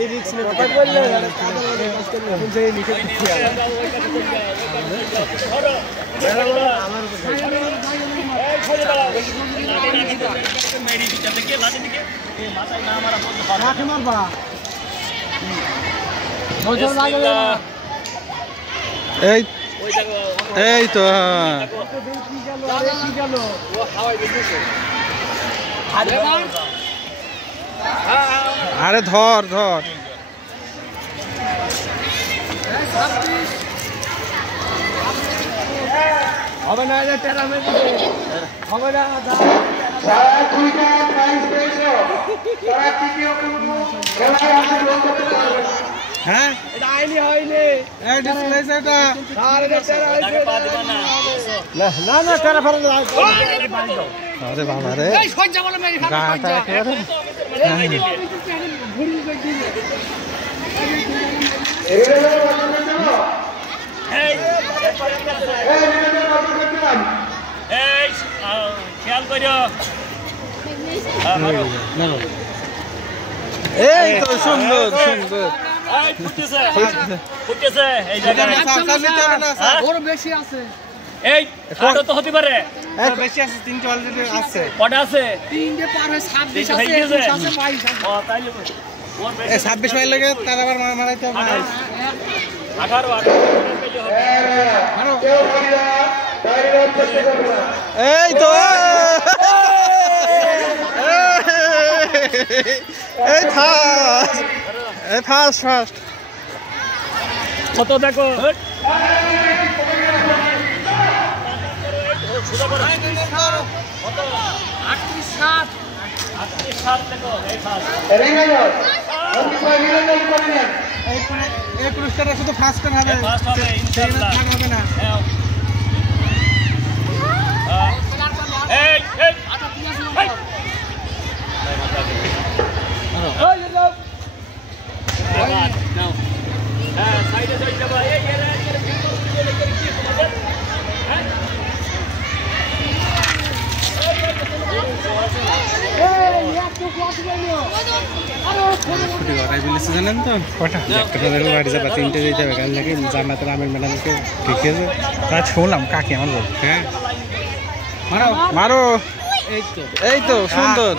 এই রিস্ক নিয়ে কথা বললে যে নিচে পিছিয়ে আমার এই তো আরে ধর ধর হবে না হবে না হ্যাঁ এটা আইনি হয়নি না না তেরা ফেরা আরে বাবা রে গাটা একেবারে খেয়াল করিও এই তো সুন্দর সুন্দর ফুটতেছে এই জায়গায় ওর বেশি আছে এই আরো তো হতে পারে বেশি আছে তিনটে অলরেডি আছে কটা আছে তিনটে পার হয়ে 26 আছে 21 21 আছে 22 আছে ও তাইলে ওর এই 26 মাইল লাগে তার আবার মারাইতে হবে 18 এই তো এই ফার্স্ট ফার্স্ট কত দেখো এই পুরস্কারটা শুধু ফার্স্ট হবে হবে না জানেন তো কটা একটা বাড়ি যাবা তিনটে যেতে হবে কাল নাকি জান্নাতের আমির ম্যাডামকে ঠিক আছে তা শুনলাম কাকে আমার বল হ্যাঁ মারো মারো এই তো সুন্দর